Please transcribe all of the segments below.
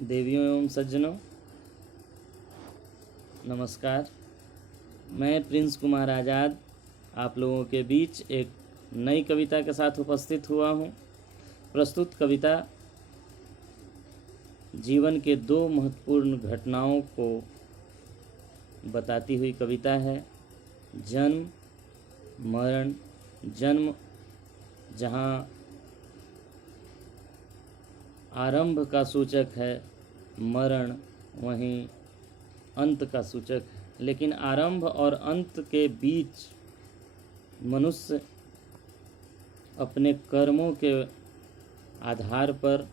देवियों एवं सज्जनों, नमस्कार। मैं प्रिंस कुमार आज़ाद आप लोगों के बीच एक नई कविता के साथ उपस्थित हुआ हूँ। प्रस्तुत कविता जीवन के दो महत्वपूर्ण घटनाओं को बताती हुई कविता है। जन्म मरण। जन्म जहाँ आरंभ का सूचक है, मरण वहीं अंत का सूचक है। लेकिन आरंभ और अंत के बीच मनुष्य अपने कर्मों के आधार पर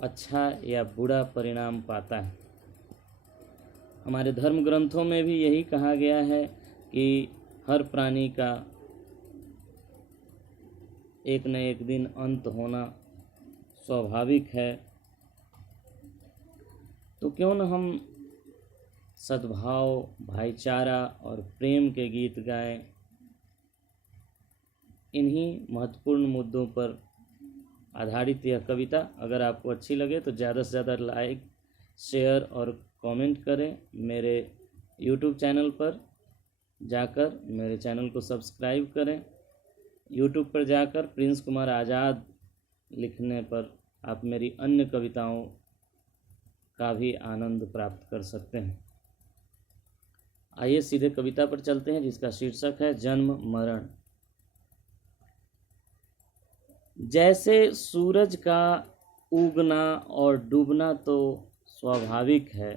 अच्छा या बुरा परिणाम पाता है। हमारे धर्म ग्रंथों में भी यही कहा गया है कि हर प्राणी का एक न एक दिन अंत होना स्वाभाविक है। तो क्यों न हम सद्भाव, भाईचारा और प्रेम के गीत गाएं। इन्हीं महत्वपूर्ण मुद्दों पर आधारित यह कविता अगर आपको अच्छी लगे तो ज़्यादा से ज़्यादा लाइक, शेयर और कमेंट करें। मेरे YouTube चैनल पर जाकर मेरे चैनल को सब्सक्राइब करें। YouTube पर जाकर प्रिंस कुमार आज़ाद लिखने पर आप मेरी अन्य कविताओं का भी आनंद प्राप्त कर सकते हैं। आइए सीधे कविता पर चलते हैं, जिसका शीर्षक है जन्म मरण। जैसे सूरज का उगना और डूबना तो स्वाभाविक है,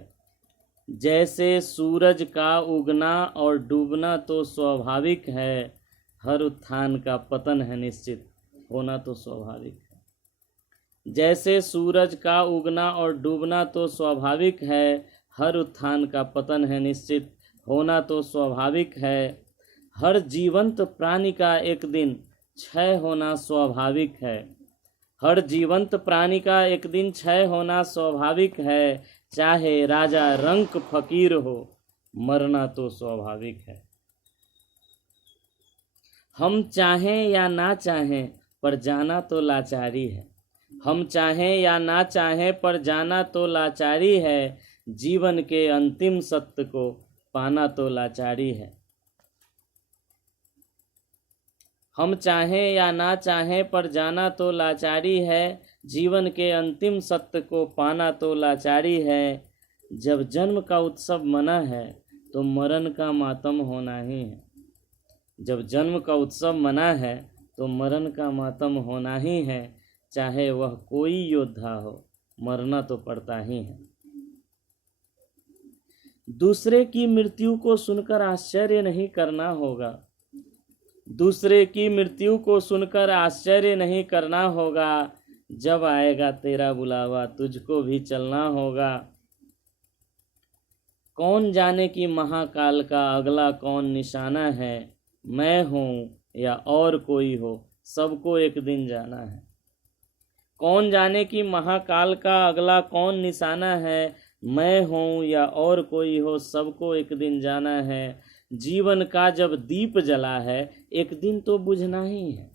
जैसे सूरज का उगना और डूबना तो स्वाभाविक है, हर उत्थान का पतन है निश्चित, होना तो स्वाभाविक है। जैसे सूरज का उगना और डूबना तो स्वाभाविक है, हर उत्थान का पतन है निश्चित, होना तो स्वाभाविक है। हर जीवंत प्राणी का एक दिन क्षय होना स्वाभाविक है, हर जीवंत प्राणी का एक दिन क्षय होना स्वाभाविक है। चाहे राजा रंक फकीर हो, मरना तो स्वाभाविक है। हम चाहें या ना चाहें पर जाना तो लाचारी है, हम चाहें या ना चाहें पर जाना तो लाचारी है। जीवन के अंतिम सत्य को पाना तो लाचारी है। हम चाहें या ना चाहें पर जाना तो लाचारी है, जीवन के अंतिम सत्य को पाना तो लाचारी है। जब जन्म का उत्सव मना है तो मरण का मातम होना ही है, जब जन्म का उत्सव मना है तो मरण का मातम होना ही है। चाहे वह कोई योद्धा हो, मरना तो पड़ता ही है। दूसरे की मृत्यु को सुनकर आश्चर्य नहीं करना होगा, दूसरे की मृत्यु को सुनकर आश्चर्य नहीं करना होगा। जब आएगा तेरा बुलावा तुझको भी चलना होगा। कौन जाने कि महाकाल का अगला कौन निशाना है, मैं हूँ या और कोई हो, सबको एक दिन जाना है। कौन जाने कि महाकाल का अगला कौन निशाना है, मैं हूँ या और कोई हो, सबको एक दिन जाना है। जीवन का जब दीप जला है एक दिन तो बुझना ही है,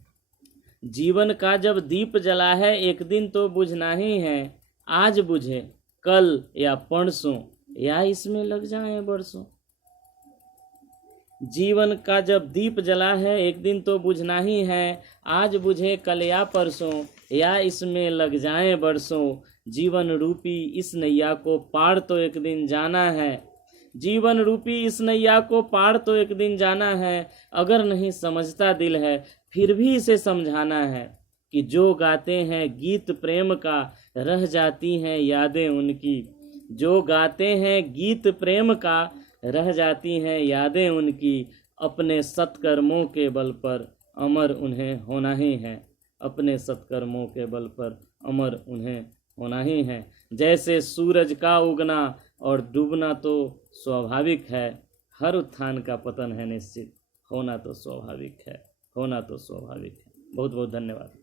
जीवन का जब दीप जला है एक दिन तो बुझना ही है। आज बुझे कल या परसों, या इसमें लग जाए बरसों। जीवन का जब दीप जला है एक दिन तो बुझना ही है। आज बुझे कल या परसों, या इसमें लग जाए बरसों। जीवन रूपी इस नैया को पार तो एक दिन जाना है, जीवन रूपी इस नैया को पार तो एक दिन जाना है। अगर नहीं समझता दिल है फिर भी इसे समझाना है, कि जो गाते हैं गीत प्रेम का रह जाती हैं यादें उनकी, जो गाते हैं गीत प्रेम का रह जाती हैं यादें उनकी। अपने सत्कर्मों के बल पर अमर उन्हें होना ही है, अपने सत्कर्मों के बल पर अमर उन्हें होना ही है। जैसे सूरज का उगना और डूबना तो स्वाभाविक है, हर उत्थान का पतन है निश्चित, होना तो स्वाभाविक है, होना तो स्वाभाविक है। बहुत बहुत धन्यवाद।